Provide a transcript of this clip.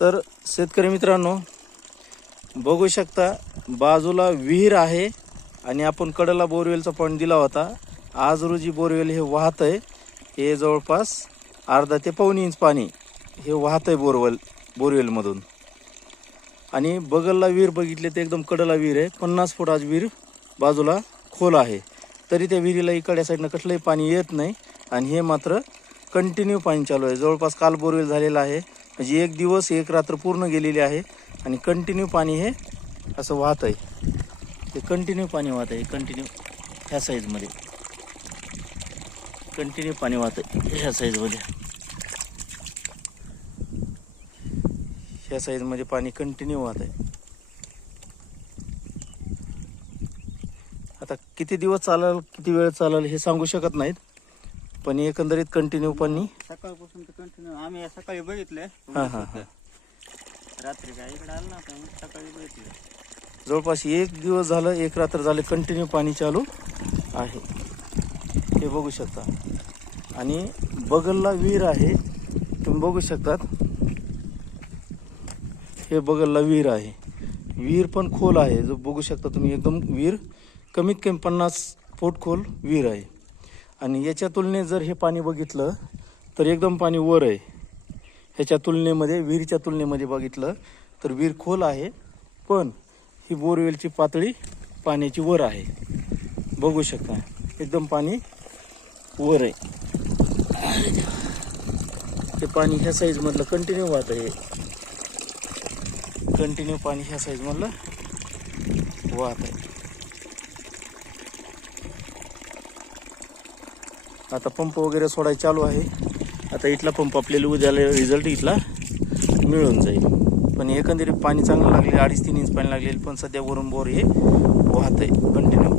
तर शेतकरी मित्रांनो बघू शकता बाजूला विहीर आहे आणि आपण कडेला बोरवेलचा पॉईंट दिला होता. आज रोजी बोरवेल हे वाहत आहे. हे जवळपास अर्धा ते पाऊन इंच पाणी हे वाहत आहे बोरवेल बोरवेलमधून. आणि बगलला विहीर बघितले तर एकदम कडेला विहीर आहे. पन्नास फूट आज विहीर बाजूला खोल आहे. तरी त्या विहिरीला इकड्या साईडनं कसलंही पाणी येत नाही. आणि हे मात्र कंटिन्यू पाणी चालू आहे. जवळपास काल बोरवेल झालेला आहे. म्हणजे एक दिवस एक रात्र पूर्ण गेलेली आहे आणि कंटिन्यू पाणी हे असं वाहत आहे. ते कंटिन्यू पाणी वाहत आहे. कंटिन्यू ह्या साईजमध्ये कंटिन्यू पाणी वाहत आहे. ह्या साईजमध्ये ह्या साईजमध्ये पाणी कंटिन्यू वाहत आहे. आता किती दिवस चालेल किती वेळ चालेल हे सांगू शकत नाहीत. पण एकंदरीत कंटिन्यू पाणी सकाळपासून तर कंटिन्यू आम्ही सकाळी बघितलंय. हां हां हां. रात्री काय इकडे आलं ना आपण सकाळी बघितलं. जवळपास एक दिवस झालं एक रात्र झालं कंटिन्यू पाणी चालू आहे. हे बघू शकता. आणि बगलला विहीर आहे. तुम्ही बघू शकतात. हे बगलला विहीर आहे. विहीर पण खोल आहे. जो बघू शकता तुम्ही एकदम विहीर कमीत कमी पन्नास फूट खोल विहीर आहे. आणि याच्या तुलनेत जर हे पाणी बघितलं तर एकदम पाणी वर आहे. ह्याच्या तुलनेमध्ये विहिरीच्या तुलनेमध्ये बघितलं तर विहीर खोल आहे पण ही बोरवेलची पातळी पाण्याची वर आहे. बघू शकता एकदम पाणी वर आहे. ते पाणी ह्या साईजमधलं कंटिन्यू वाहत आहे. कंटिन्यू पाणी ह्या साईजमधलं वाहत आहे. आता पंप वगैरे सोडायला चालू आहे. आता इथला पंप आपल्याला उद्याला रिझल्ट इथला मिळून जाईल. पण एकंदरीत पाणी चांगलं लागले अडीच तीन इंच पाणी लागलेलं पण सध्या वरून बोर हे वाहत आहे कंटिन्यू